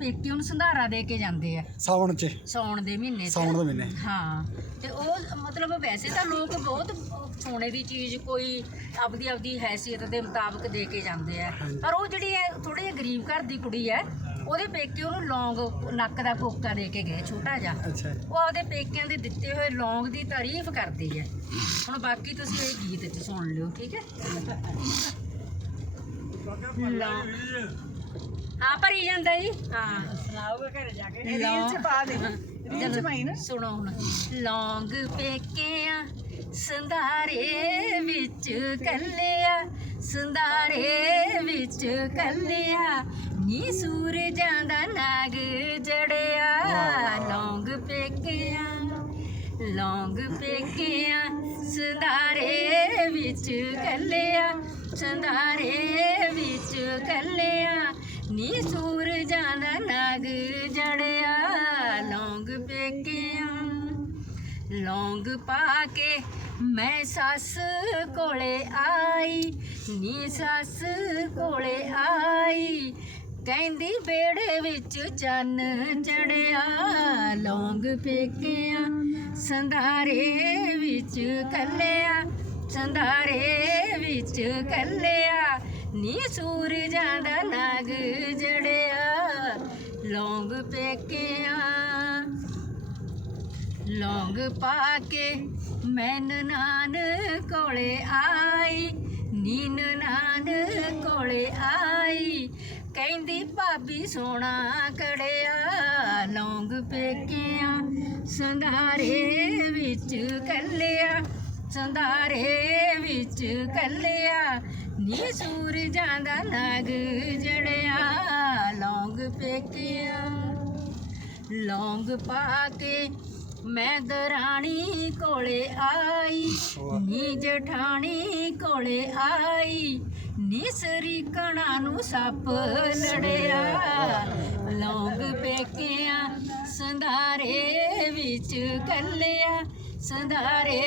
ਪੇਕੇ ਉਹਨੂੰ ਸੰਧਾਰਾ ਦੇ ਕੇ ਜਾਂਦੇ ਆ। ਸਾਵਣ ਚ। ਸੌਣ ਦੇ ਮਹੀਨੇ 'ਚ। ਸਾਵਣ ਦੇ ਮਹੀਨੇ। ਹਾਂ ਤੇ ਉਹ ਮਤਲਬ ਵੈਸੇ ਤਾਂ ਲੋਕ ਬਹੁਤ ਸੋਨੇ ਦੀ ਚੀਜ਼ ਕੋਈ ਆਪਦੀ ਆਪਦੀ ਹੈਸੀਅਤ ਦੇ ਮੁਤਾਬਕ ਦੇ ਕੇ ਜਾਂਦੇ ਆ। ਪਰ ਉਹ ਜਿਹੜੀ ਹੈ ਥੋੜੇ ਜਿਹੇ ਗਰੀਬ ਘਰ ਦੀ ਕੁੜੀ ਹੈ ਉਹਦੇ ਪੇਕੇ ਉਹਨੂੰ ਲੌਂਗ ਨੱਕ ਦਾ ਕੋਕਾ ਦੇ ਕੇ ਗਏ ਛੋਟਾ ਜਿਹਾ। ਅੱਛਾ। ਉਹ ਆਪਦੇ ਪੇਕਿਆਂ ਦੇ ਦਿੱਤੇ ਹੋਏ ਲੌਂਗ ਦੀ ਤਾਰੀਫ ਕਰਦੀ ਹੈ। ਹੁਣ ਬਾਕੀ ਤੁਸੀਂ ਇਹ ਗੀਤ 'ਚ ਸੁਣ ਲਿਓ ਠੀਕ ਹੈ? ਲੌਂਗ ਹਾਂ ਭਰੀ ਜਾਂਦਾ ਜੀ। ਹਾਂ ਸੁਣਾਓਗੇ ਘਰੇ ਜਾ ਕੇ? ਰੀਲ ਚ ਪਾ ਦੇ ਰੀਲ ਚ ਪਾਈ ਨਾ। ਸੁਣੋ ਹੁਣ। ਲੌਂਗ ਪੇਕਿਆਂ ਸੰਧਾਰੇ ਵਿੱਚ ਕੱਲਿਆ ਸੰਧਾਰੇ ਵਿੱਚ ਕੱਲਿਆ ਨੀ ਸੂਰਜਾਂ ਦਾ ਨਾਗ ਜੜਿਆ। ਲੌਂਗ ਪੇਕਿਆਂ ਲੌਂਗ ਪੇਕਿਆਂ ਸੰਧਾਰੇ ਵਿੱਚ ਕੱਲਿਆ ਸੰਧਾਰੇ ਵਿੱਚ ਕੱਲਿਆ। ਨੀ ਸੂਰਜਾਂ ਦਾ ਨਾਗ ਜੜਿਆ। ਲੌਂਗ ਪੇਕਿਆਂ, ਲੌਂਗ ਪਾ ਕੇ ਮੈਂ ਸੱਸ ਕੋਲੇ ਆਈ, ਨੀ ਸੱਸ ਕੋਲੇ ਆਈ। ਕਹਿੰਦੀ ਬੇੜੇ ਵਿੱਚ ਚੰਨ ਚੜਿਆ, ਲੌਂਗ ਪੇਕਿਆ, ਸੰਧਾਰੇ ਵਿੱਚ ਕੱਲਿਆ, ਸੰਧਾਰੇ ਵਿੱਚ ਕੱਲਿਆ। ਨੀ ਸੂਰਜਾਂ ਦਾ ਨਾਗ ਜੜਿਆ, ਲੌਂਗ ਪੇਕਿਆ, ਲੌਂਗ ਪਾ ਕੇ ਮੈਂ ਨਾਨ ਕੋਲੇ ਆਈ, ਨੀਨ ਨਾਨ ਕੋਲੇ ਆਈ। ਕਹਿੰਦੀ ਭਾਬੀ ਸੋਨਾ ਕੜਿਆ, ਲੌਂਗ ਪੇਕਿਆ, ਸੰਧਾਰੇ ਵਿੱਚ ਕੱਲਿਆ, ਸੰਧਾਰੇ ਵਿੱਚ ਕੱਲਿਆ। ਨੀ ਸੂਰਜਾਂ ਦਾ ਨਾਗ ਜੜਿਆ ਲੌਂਗ ਪੇਕਿਆ। ਲੌਂਗ ਪਾ ਕੇ ਮੈਂ ਦਰਾਣੀ ਕੋਲੇ ਆਈ, ਨੀ ਜਠਾਣੀ ਕੋਲੇ ਆਈ, ਨੀ ਸਰੀ ਨੂੰ ਸੱਪ ਲੜਿਆ। ਲੌਂਗ ਪੇਕਿਆ ਸੰਧਾਰੇ ਵਿੱਚ ਕੱਲਿਆ ਸੰਧਾਰੇ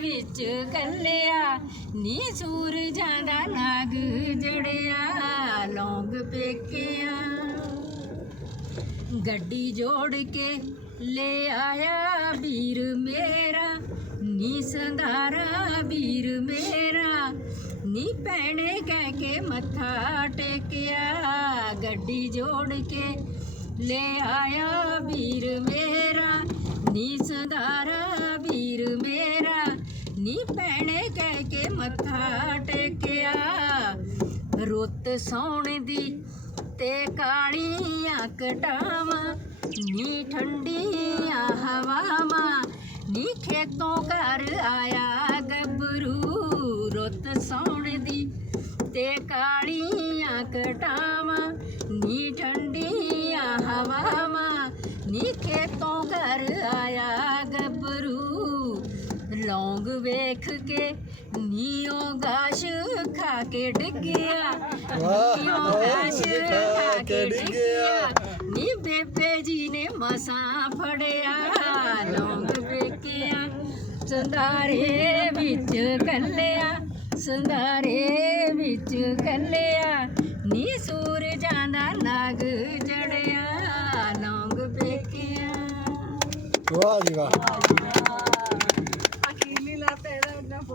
ਵਿੱਚ ਕੱਲਿਆ, ਨੀ ਸੂਰਜਾਂ ਦਾ ਨਾਗ ਜੜਿਆ, ਲੌਂਗ ਪੇਕਿਆ। ਗੱਡੀ ਜੋੜ ਕੇ ਲੈ ਆਇਆ ਵੀਰ ਮੇਰਾ, ਨੀ ਸੰਧਾਰਾ ਵੀਰ ਮੇਰਾ, ਨੀ ਭੈਣੇ ਕਹਿ ਕੇ ਮੱਥਾ ਟੇਕਿਆ। ਗੱਡੀ ਜੋੜ ਕੇ ਲੈ ਆਇਆ ਵੀਰ ਮੇਰਾ, ਨੀ ਸੰਧਾਰਾ ਰੁੱਤ ਸੌਣ ਦੀ ਤੇ ਕਾਲੀਆਂ ਕਟਾਵਾਂ, ਨੀ ਠੰਡੀਆਂ ਹਵਾਵਾਂ। ਨੀ ਖੇਤੋਂ ਘਰ ਆਇਆ ਗੱਭਰੂ, ਰੁੱਤ ਸੌਣ ਦੀ ਤੇ ਕਾਲੀਆਂ ਕਟਾਵਾਂ। ਨੀ ਠੰਡੀਆਂ ਹਵਾਵਾਂ, ਨੀ ਖੇਤੋਂ ਘਰ ਆਇਆ ਗੱਭਰੂ। ਲੌਂਗ ਵੇਖ ਕੇ ਨੀਓ ਗਾਸ਼ ਖਾ ਕੇ ਡਿੱਗਿਆ ਨੀਓ ਗਾਸ਼ ਖਾ ਕੇ ਡਿੱਗਿਆ ਨੀ ਬੇਬੇ ਜੀ ਨੇ ਮਸਾਂ ਫੜਿਆ ਲੌਂਗ ਵੇਖਿਆ। ਸੰਧਾਰੇ ਵਿੱਚ ਕੱਲਿਆ ਸੰਧਾਰੇ ਵਿੱਚ ਕੱਲਿਆ ਨੀ ਸੂਰਜਾਂ ਦਾ ਨਾਗ ਜੜਿਆ ਲੌਂਗ ਵੇਖਿਆ। ਵਾਹ ਜੀ ਵਾਹ।